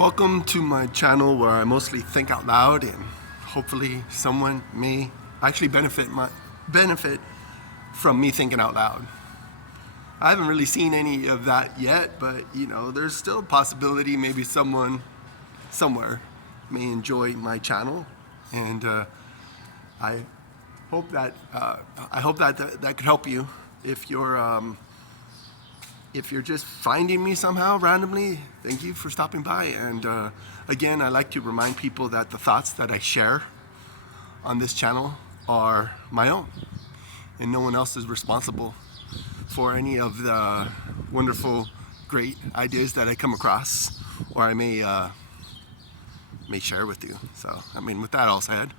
Welcome to my channel where I mostly think out loud and hopefully someone may actually benefit from me thinking out loud. I haven't really seen any of that yet, but there's still a possibility maybe someone somewhere may enjoy my channel, and I hope that that could help you if you're just finding me somehow randomly. Thank you for stopping by. And again, I like to remind people that the thoughts that I share on this channel are my own, and no one else is responsible for any of the wonderful, great ideas that I come across or I may share with you. So, with that all said,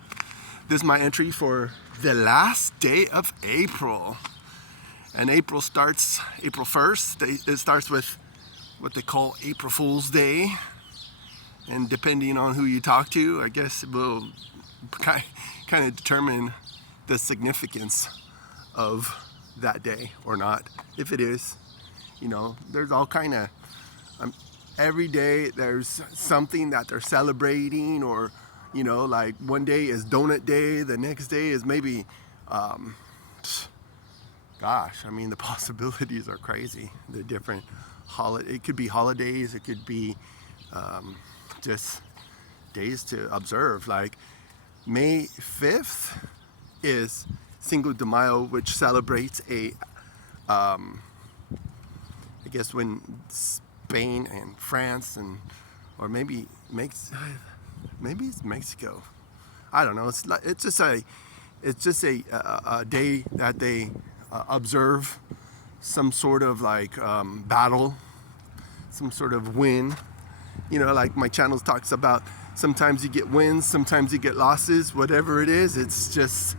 this is my entry for the last day of April. And April starts April 1st. It starts with what they call April Fool's Day. And depending on who you talk to, I guess it will kind of determine the significance of that day or not. If it is, there's all kind of, every day there's something that they're celebrating, or, like one day is Donut Day, the next day is maybe, the possibilities are crazy. The different it could be holidays, it could be just days to observe. Like May 5th is Cinco de Mayo, which celebrates I guess when Spain and France or maybe it's Mexico. I don't know. It's just a day that they observe some sort of battle, some sort of win. Like my channel talks about, sometimes you get wins, sometimes you get losses. Whatever it is, it's just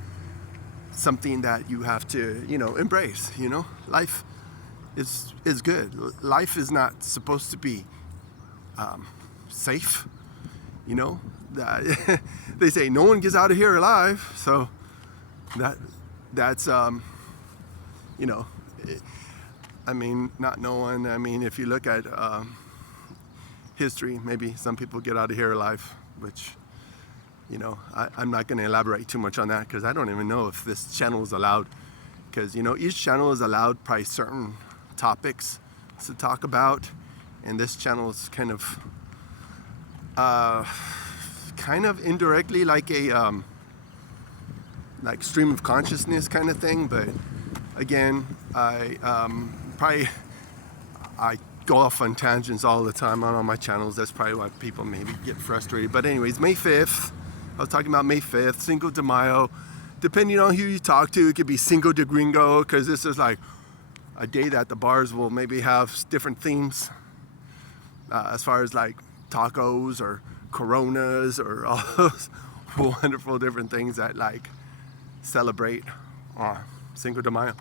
something that you have to embrace. Life is good. Life is not supposed to be safe. They say no one gets out of here alive, so that's not no one. If you look at history, maybe some people get out of here alive, which, I'm not going to elaborate too much on that, because I don't even know if this channel is allowed, because, each channel is allowed probably certain topics to talk about, and this channel is kind of indirectly like a like stream of consciousness kind of thing. But again, I go off on tangents all the time on all my channels. That's probably why people maybe get frustrated. But anyways, May 5th, I was talking about May 5th, Cinco de Mayo. Depending on who you talk to, it could be Cinco de Gringo, because this is like a day that the bars will maybe have different themes, as far as like tacos or Coronas or all those wonderful different things that celebrate Cinco de Mayo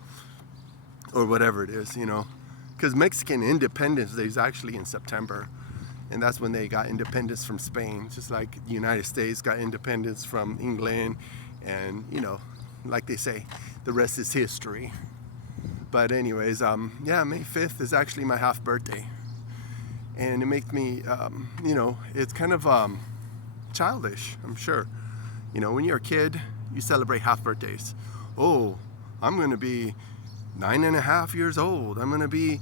or whatever it is, because Mexican Independence Day is actually in September, and that's when they got independence from Spain, just like the United States got independence from England. And like they say, the rest is history. But anyways, May 5th is actually my half birthday, and it makes me it's kind of childish, I'm sure. When you're a kid, you celebrate half birthdays. Oh, I'm gonna be 9.5 years old, I'm gonna be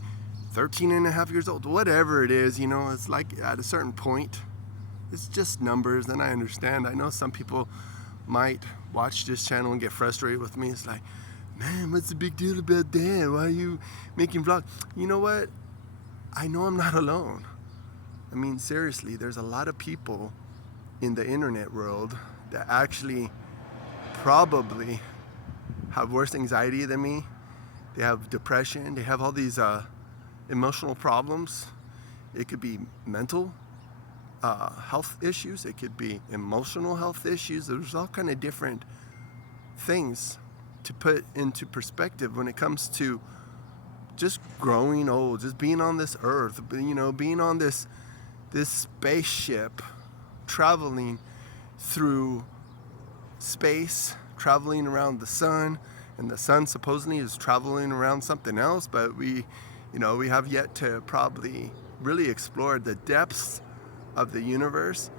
13.5 years old, whatever it is. It's like at a certain point, it's just numbers. And I understand, I know some people might watch this channel and get frustrated with me. It's like, man, what's the big deal about that? Why are you making vlogs? You know what? I know I'm not alone. Seriously, there's a lot of people in the internet world that actually probably have worse anxiety than me. They have depression. They have all these emotional problems. It could be mental health issues. It could be emotional health issues. There's all kind of different things to put into perspective when it comes to just growing old, just being on this earth, being on this spaceship, traveling through space, traveling around the sun, and the sun supposedly is traveling around something else, but we have yet to probably really explore the depths of the universe,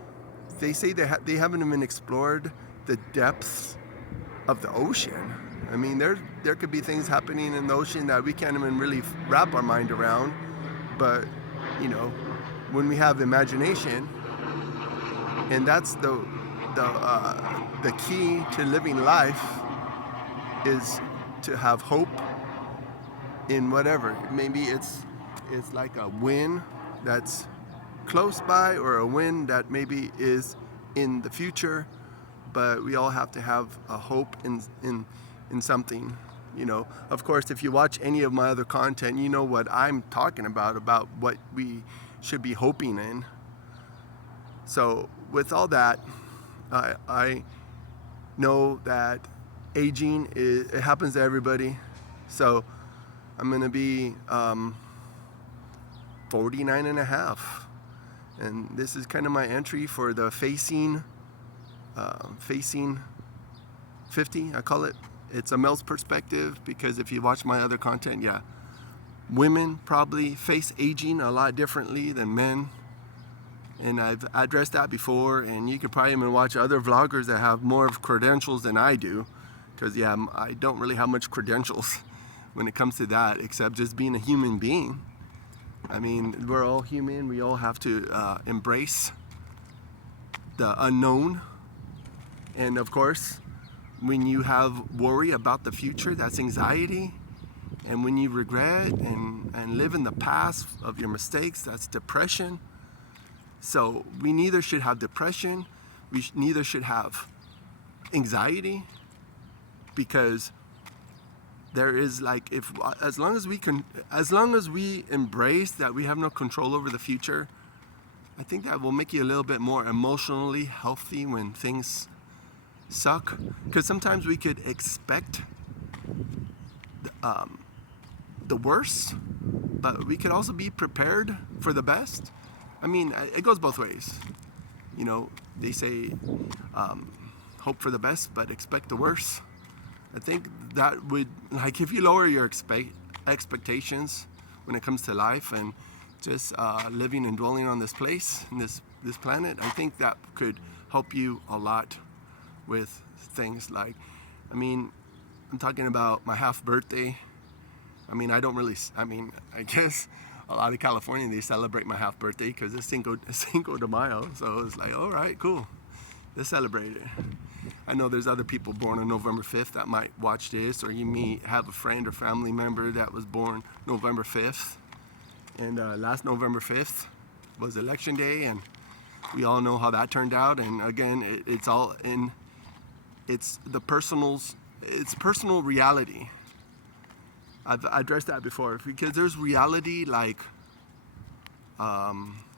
they say they haven't even explored the depths of the ocean. I mean, there could be things happening in the ocean that we can't even really wrap our mind around. But you know, when we have imagination, and that's the key to living life, is to have hope in whatever. Maybe it's like a win that's close by, or a win that maybe is in the future. But we all have to have a hope in something. You know, of course, if you watch any of my other content, you know what I'm talking about what we should be hoping in. So with all that, I know that aging it happens to everybody. So I'm gonna be 49 and a half, and this is kind of my entry for the facing 50, I call it. It's a male's perspective, because if you watch my other content, yeah, women probably face aging a lot differently than men. And I've addressed that before, and you could probably even watch other vloggers that have more of credentials than I do, because yeah, I don't really have much credentials when it comes to that, except just being a human being. I mean, we're all human. We all have to embrace the unknown. And of course, when you have worry about the future, that's anxiety. And when you regret and live in the past of your mistakes, that's depression. So we neither should have depression, neither should have anxiety, because there is like, as long as we embrace that we have no control over the future, I think that will make you a little bit more emotionally healthy when things suck. Because sometimes we could expect the worst, but we could also be prepared for the best. I mean, it goes both ways. You know, they say hope for the best, but expect the worst. I think that would, like, if you lower your expectations when it comes to life and just living and dwelling on this place, and this planet, I think that could help you a lot with things like, I mean, I'm talking about my half birthday. I mean, I guess a lot of California, they celebrate my half birthday because it's Cinco de Mayo. So it's like, all right, cool, let's celebrate it. I know there's other people born on November 5th that might watch this, or you may have a friend or family member that was born November 5th. And last November 5th was election day, and we all know how that turned out. And again, it's personal reality. I've addressed that before, because there's reality, like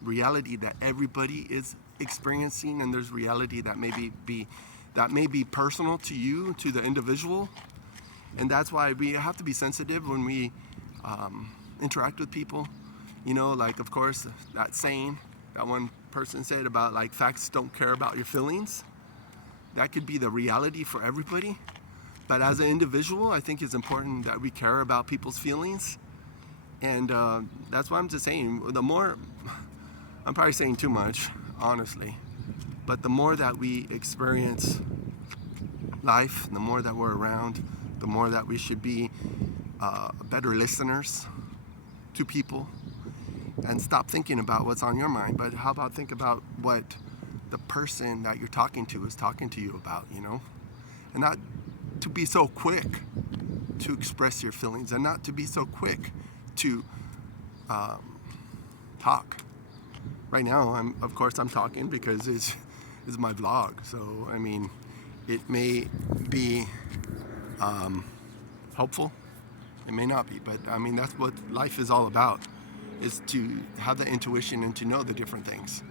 reality that everybody is experiencing, and there's reality that may be personal to you, to the individual. And that's why we have to be sensitive when we interact with people. You know, like, of course, that saying that one person said about, like, facts don't care about your feelings. That could be the reality for everybody. But as an individual, I think it's important that we care about people's feelings. And that's why I'm just saying, I'm probably saying too much, honestly. But the more that we experience life, the more that we're around, the more that we should be better listeners to people, and stop thinking about what's on your mind. But how about think about what the person that you're talking to is talking to you about, you know? And not to be so quick to express your feelings, and not to be so quick to talk. Right now, I'm talking because it's my vlog. So, I mean, it may be helpful, it may not be, but I mean, that's what life is all about, is to have the intuition and to know the different things.